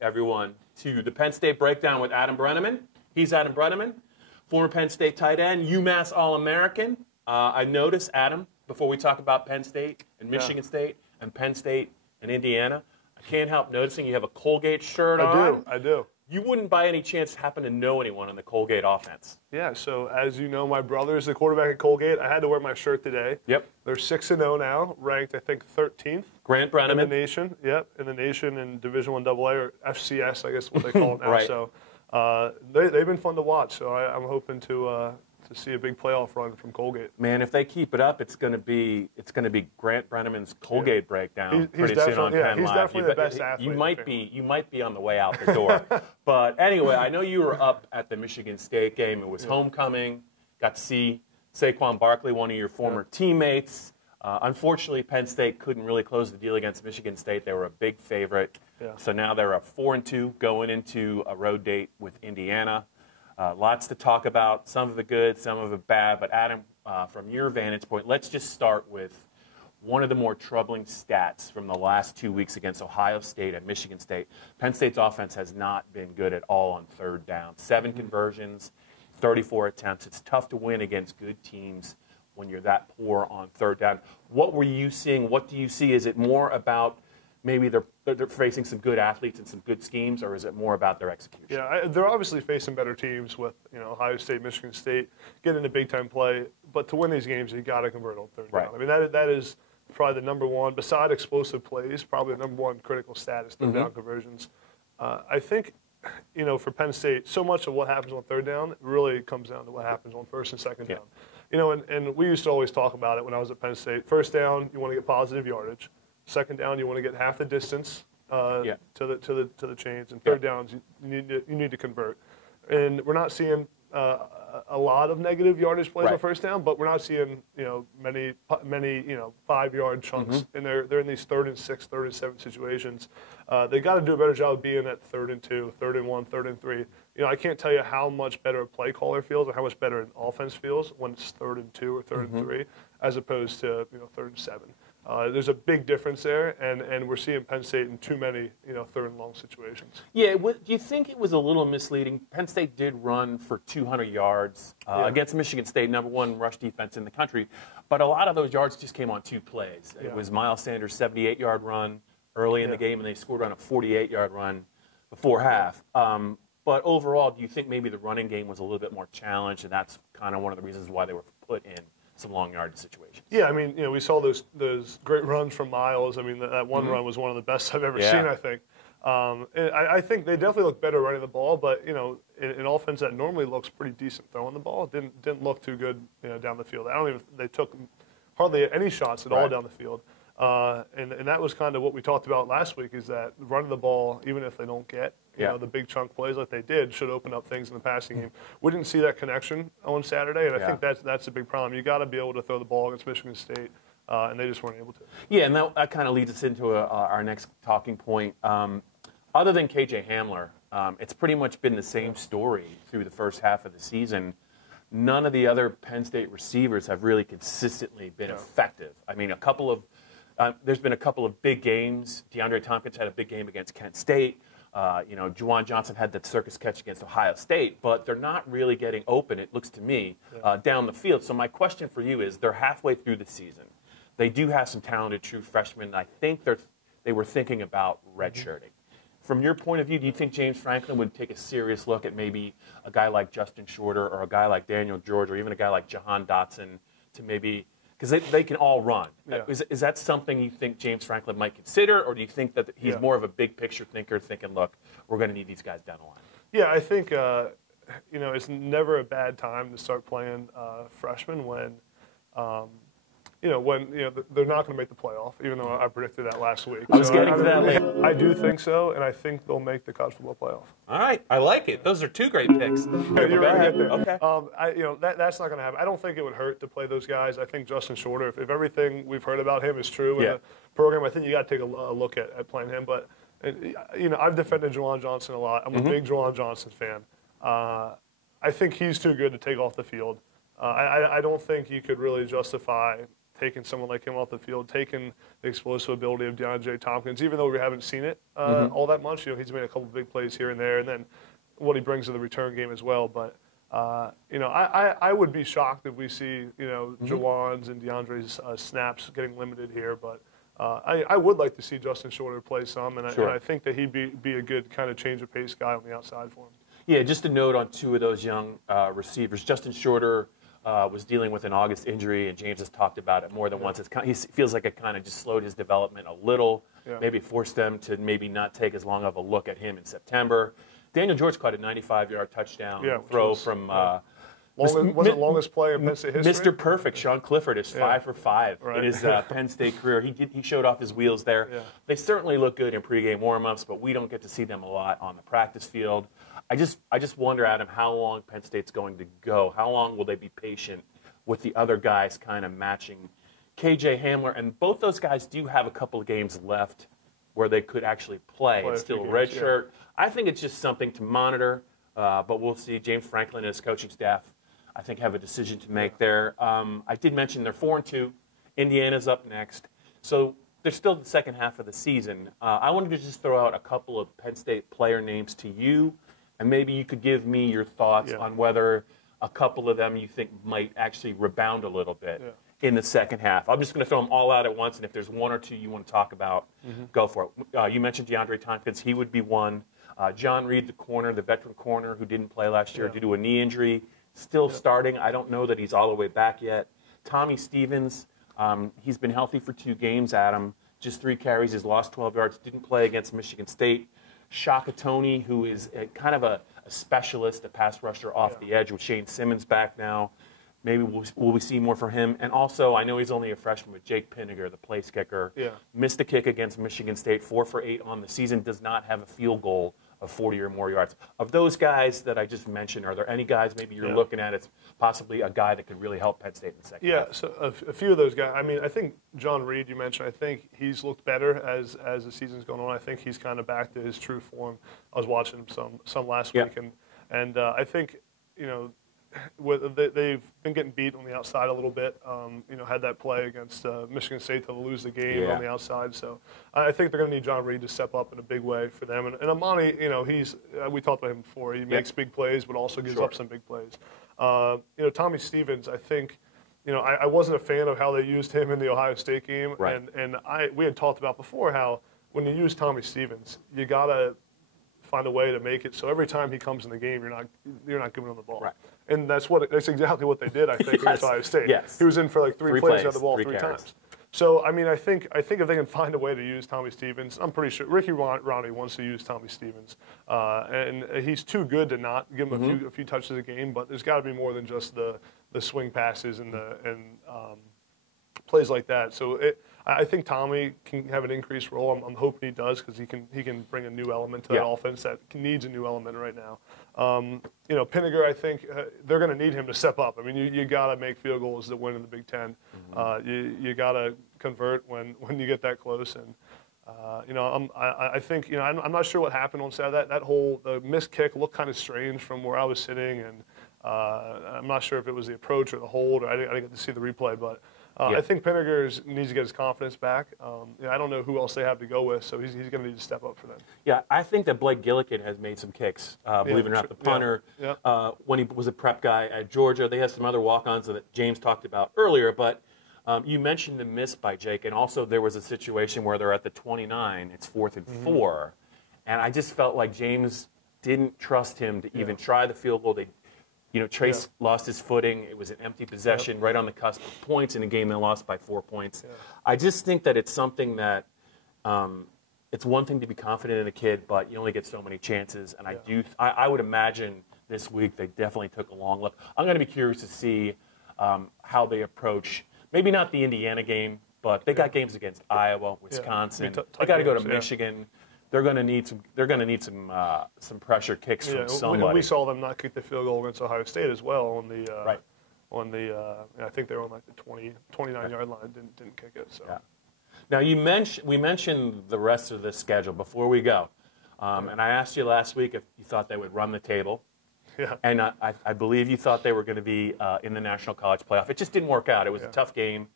everyone, to the Penn State Breakdown with Adam Breneman. He's Adam Breneman, former Penn State tight end, UMass All-American. I noticed, Adam, before we talk about Penn State and Michigan State and Penn State and Indiana, I can't help noticing you have a Colgate shirt on. I do. You wouldn't by any chance happen to know anyone on the Colgate offense? Yeah, so as you know, my brother is the quarterback at Colgate. I had to wear my shirt today. Yep. They're 6-0 now, ranked, I think, 13th. Grant Breneman. In the nation, in the nation in Division I AA, or FCS, I guess what they call it now. Right. So they've been fun to watch, so I'm hoping to see a big playoff run from Colgate. Man, if they keep it up, it's going to be Grant Breneman's Colgate breakdown pretty soon on Penn he's Live. Definitely the best athlete. You might be on the way out the door. But anyway, I know you were up at the Michigan State game. It was homecoming. Got to see Saquon Barkley, one of your former teammates. Unfortunately, Penn State couldn't really close the deal against Michigan State. They were a big favorite. Yeah. So now they're a 4-2 going into a road date with Indiana. Lots to talk about, some of it good, some of it bad. But, Adam, from your vantage point, let's just start with one of the more troubling stats from the last 2 weeks against Ohio State and Michigan State. Penn State's offense has not been good at all on third down. 7 conversions, 34 attempts. It's tough to win against good teams when you're that poor on third down. What were you seeing? What do you see? Is it more about maybe they're facing some good athletes and some good schemes, or is it more about their execution? Yeah, they're obviously facing better teams with Ohio State, Michigan State, getting into big-time play. But to win these games, you got to convert on third down. I mean, that is probably the number one, beside explosive plays, probably the number one critical stat is third down conversions. I think, for Penn State, so much of what happens on third down really comes down to what happens on first and second down. And we used to always talk about it when I was at Penn State. First down, you want to get positive yardage. Second down, you want to get half the distance to the chains, and third downs, you need to convert. And we're not seeing a lot of negative yardage plays on first down, but we're not seeing many 5-yard chunks. And they're in these 3rd and 6, 3rd and 7 situations. They got to do a better job of being at 3rd and 2, 3rd and 1, 3rd and 3. I can't tell you how much better a play caller feels or how much better an offense feels when it's 3rd and 2 or 3rd and 3, as opposed to 3rd and 7. There's a big difference there, and we're seeing Penn State in too many, 3rd and long situations. Yeah, do you think it was a little misleading? Penn State did run for 200 yards against Michigan State, number 1 rush defense in the country, but a lot of those yards just came on 2 plays. It was Miles Sanders' 78-yard run early in the game, and they scored on a 48-yard run before half. But overall, do you think maybe the running game was a little bit more challenged, and that's kind of one of the reasons why they were put in some long yard situations? Yeah, I mean, we saw those great runs from Miles. I mean, that one run was one of the best I've ever seen, I think. I think they definitely look better running the ball, but, in an offense that normally looks pretty decent throwing the ball, didn't look too good, down the field. They took hardly any shots at all down the field. And that was kind of what we talked about last week, is that running the ball, even if they don't get the big chunk plays like they did, should open up things in the passing game. We didn't see that connection on Saturday, and I think that's a big problem. You got to be able to throw the ball against Michigan State, and they just weren't able to. Yeah, and that kind of leads us into our next talking point. Other than KJ Hamler, it's pretty much been the same story through the first half of the season. None of the other Penn State receivers have really consistently been effective. I mean, there's been a couple of big games. DeAndre Tompkins had a big game against Kent State. Juwan Johnson had that circus catch against Ohio State, but they're not really getting open, it looks to me, down the field. So my question for you is, they're halfway through the season. They do have some talented true freshmen. I think they were thinking about redshirting. From your point of view, do you think James Franklin would take a serious look at maybe a guy like Justin Shorter or a guy like Daniel George or even a guy like Jahan Dotson to maybe – because they can all run. Yeah. Is that something you think James Franklin might consider, or do you think that he's more of a big-picture thinker, thinking, look, we're going to need these guys down the line? Yeah, I think, it's never a bad time to start playing freshmen when they're not going to make the playoff, even though I predicted that last week. I was getting to that later. I do think so, and I think they'll make the college football playoff. All right, I like it. Those are 2 great picks. You're right there. Okay. That's not going to happen. I don't think it would hurt to play those guys. I think Justin Shorter, if everything we've heard about him is true in the program, I think you got to take a look at playing him. But I've defended Juwan Johnson a lot. I'm a big Juwan Johnson fan. I think he's too good to take off the field. I don't think you could really justify taking someone like him off the field, taking the explosive ability of DeAndre Tompkins, even though we haven't seen it all that much. He's made a couple of big plays here and there, and then what he brings to the return game as well. But I would be shocked if we see Juwan's and DeAndre's snaps getting limited here, but. I would like to see Justin Shorter play some, and I think that he'd be a good kind of change of pace guy on the outside for him. Yeah, just a note on two of those young receivers. Justin Shorter was dealing with an August injury, and James has talked about it more than once. He feels like it kind of just slowed his development a little, maybe forced them to maybe not take as long of a look at him in September. Daniel George caught a 95-yard touchdown throw from longest play in Penn State history? Mr. Perfect, Sean Clifford, is 5 for 5 in his Penn State career. He showed off his wheels there. Yeah. They certainly look good in pregame warmups, but we don't get to see them a lot on the practice field. I just wonder, Adam, how long Penn State's going to go. How long will they be patient with the other guys kind of matching KJ Hamler? And both those guys do have a couple of games left where they could actually play. It's still redshirt. I think it's just something to monitor, but we'll see. James Franklin and his coaching staff, I think, have a decision to make there. I did mention they're 4-2. Indiana's up next. So they're still the second half of the season. I wanted to just throw out a couple of Penn State player names to you, and maybe you could give me your thoughts on whether a couple of them you think might actually rebound a little bit in the second half. I'm just going to throw them all out at once, and if there's one or two you want to talk about, go for it. You mentioned DeAndre Tompkins. He would be one. John Reed, the veteran corner who didn't play last year due to a knee injury. Still starting. I don't know that he's all the way back yet. Tommy Stevens, he's been healthy for 2 games, Adam. Just 3 carries. He's lost 12 yards. Didn't play against Michigan State. Shaka Toney, who is kind of a specialist, a pass rusher off the edge with Shane Simmons back now. Maybe will we see more from him? And also, I know he's only a freshman, but Jake Pinniger, the place kicker, missed a kick against Michigan State, 4 for 8 on the season, does not have a field goal of 40 or more yards. Of those guys that I just mentioned, are there any guys maybe you're looking at as possibly a guy that could really help Penn State in the second half? So a few of those guys. I mean, I think John Reed, you mentioned, I think he's looked better as the season's going on. I think he's kind of back to his true form. I was watching some last week, and I think, they've been getting beat on the outside a little bit. Had that play against Michigan State to lose the game on the outside. So I think they're going to need John Reed to step up in a big way for them. And Amani, we talked about him before. He makes big plays, but also gives up some big plays. Tommy Stevens, I think, I wasn't a fan of how they used him in the Ohio State game. Right. And we had talked about before how when you use Tommy Stevens, you got to find a way to make it so every time he comes in the game, you're not giving him the ball. Right. And that's exactly what they did, I think, against Ohio State. Yes. He was in for like 3 plays, had the ball 3 times. So, I mean, I think if they can find a way to use Tommy Stevens, I'm pretty sure Ricky Ronnie wants to use Tommy Stevens. And he's too good to not give him a few touches a game, but there's got to be more than just the swing passes and plays like that. So I think Tommy can have an increased role. I'm hoping he does because he can bring a new element to that offense that needs a new element right now. Pinniger, I think they're going to need him to step up. I mean, you got to make field goals to win in the Big Ten. You got to convert when you get that close. And I think I'm not sure what happened on Saturday. The missed kick looked kind of strange from where I was sitting, and I'm not sure if it was the approach or the hold. Or I didn't get to see the replay, but. I think Pinniger needs to get his confidence back. I don't know who else they have to go with, so he's going to need to step up for them. Yeah, I think that Blake Gillikin has made some kicks. Believe it or not, the punter, when he was a prep guy at Georgia, they had some other walk-ons that James talked about earlier. But you mentioned the miss by Jake, and also there was a situation where they're at the 29. It's 4th and 4, and I just felt like James didn't trust him to even try the field goal. Trace lost his footing. It was an empty possession right on the cusp of points in a game they lost by 4 points. I just think that it's something that it's one thing to be confident in a kid, but you only get so many chances. And I would imagine this week they definitely took a long look. I'm going to be curious to see how they approach, maybe not the Indiana game, but they got games against Iowa, Wisconsin. They got to go to Michigan. They're going to need some pressure kicks from somebody. We saw them not kick the field goal against Ohio State as well on the I think they were on like the 29-yard line. Didn't kick it. So. Yeah. Now we mentioned the rest of the schedule before we go, and I asked you last week if you thought they would run the table. Yeah. And I believe you thought they were going to be in the National College Playoff. It just didn't work out. It was a tough game.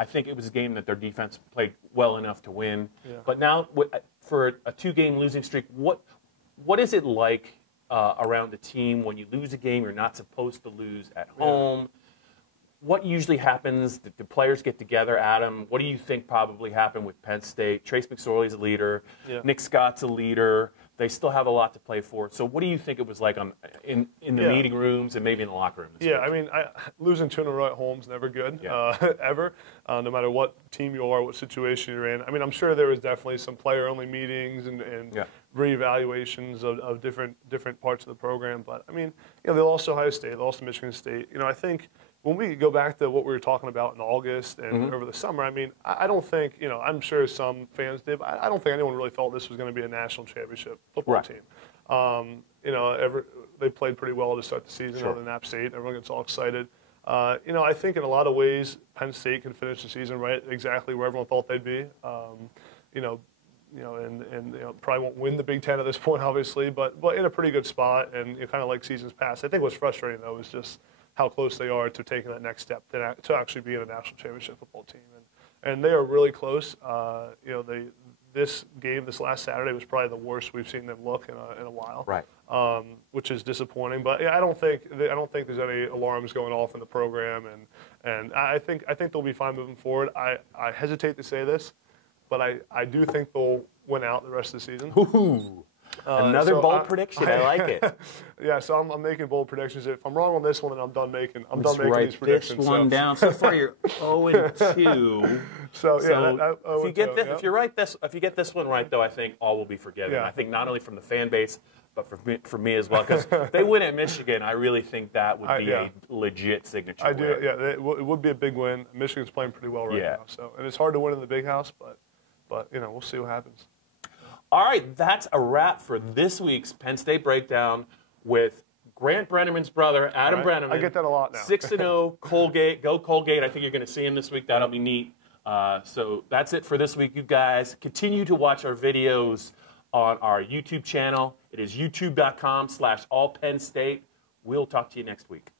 I think it was a game that their defense played well enough to win. Yeah. But now, for a 2-game losing streak, what is it like around the team when you lose a game you're not supposed to lose at home? What usually happens? The players get together, Adam. What do you think probably happened with Penn State? Trace McSorley's a leader. Yeah. Nick Scott's a leader. They still have a lot to play for. So what do you think it was like in the meeting rooms and maybe in the locker room? Yeah, I mean, losing 2 in a row at home is never good, ever, no matter what team you are, what situation you're in. I mean, I'm sure there was definitely some player-only meetings and reevaluations of different parts of the program. But, I mean, they lost to Ohio State, they lost to Michigan State. I think when we go back to what we were talking about in August and over the summer, I mean, I don't think, I'm sure some fans did, but I don't think anyone really thought this was going to be a national championship football team. They played pretty well to start the season other than App State. Everyone gets all excited. I think in a lot of ways, Penn State can finish the season right exactly where everyone thought they'd be. Probably won't win the Big Ten at this point, obviously, but in a pretty good spot and kind of like seasons past. I think what's frustrating, though, is just how close they are to taking that next step to actually being a national championship football team. And they are really close. This game, this last Saturday, was probably the worst we've seen them look in a while. Right. Which is disappointing. But I don't think there's any alarms going off in the program, and I think they'll be fine moving forward. I hesitate to say this, but I do think they'll win out the rest of the season. Ooh. Another bold prediction. I like it. Yeah, so I'm making bold predictions. If I'm wrong on this one, then I'm done making these predictions. This one down. So far, you're 0-2. If you get this one right, though, I think all will be forgiven. Yeah. I think not only from the fan base, but for me as well. Because they win at Michigan, I really think that would be a legit signature win. I do. Yeah, it would be a big win. Michigan's playing pretty well right now. So, and it's hard to win in the Big House, but we'll see what happens. All right, that's a wrap for this week's Penn State Breakdown with Grant Breneman's brother, Adam Breneman. I get that a lot now. 6-0, Colgate. Go Colgate. I think you're going to see him this week. That'll be neat. So that's it for this week, you guys. Continue to watch our videos on our YouTube channel. It is youtube.com/allpennstate. We'll talk to you next week.